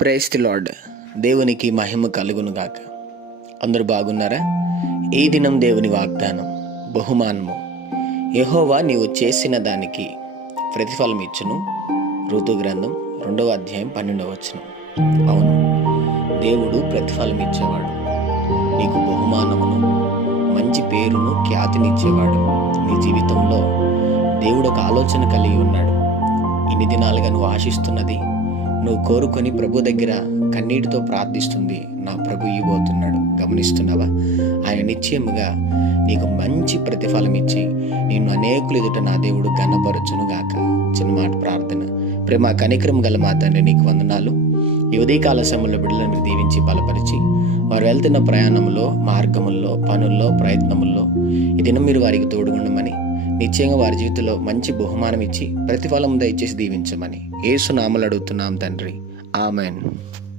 Praise the lord. దేవునికి మహిమ కలుగును గాక. అందరూ బాగున్నారా? ఈ దినం దేవుని వాగ్దానం, బహుమానము. యెహోవా నీవు చేసిన దానికి ప్రతిఫలం ఇచ్చును. ఋతు గ్రంథం 2వ అధ్యాయం 12వ వచనం. అవును, దేవుడు ప్రతిఫలం ఇచ్చేవాడు. నీకు బహుమానమును, మంచి పేరును, ఖ్యాతినిచ్చేవాడు. నీ జీవితంలో దేవుడు ఒక ఆలోచన కలిగి ఉన్నాడు. ఇన్ని దినాలుగా నువ్వు ఆశిస్తున్నది, నువ్వు కోరుకొని ప్రభు దగ్గర కన్నీటితో ప్రార్థిస్తుంది నా ప్రభు ఇవ్వబోతున్నాడు. గమనిస్తున్నావా? ఆయన నిశ్చయముగా నీకు మంచి ప్రతిఫలం ఇచ్చి నిన్ను అనేకులు ఎదుట నా దేవుడు ఘనపరచును గాక. చిన్న మాట ప్రార్థన. ప్రేమ కనికరం గల మా తండ్రి, నీకు వందనాలు. ఈ ఉదయకాల సమయంలో బిడ్డలను మీరు దీవించి బలపరిచి, వారు వెళ్తున్న ప్రయాణంలో, మార్గముల్లో, పనుల్లో, ప్రయత్నముల్లో ఈ దినం మీరు వారికి తోడుగుండమని, నిశ్చయంగా వారి జీవితంలో మంచి బహుమానం ఇచ్చి ప్రతిఫలం దయచేసి దీవించమని యేసు నామములో అడుగుతున్నాం తండ్రి. ఆమెన్.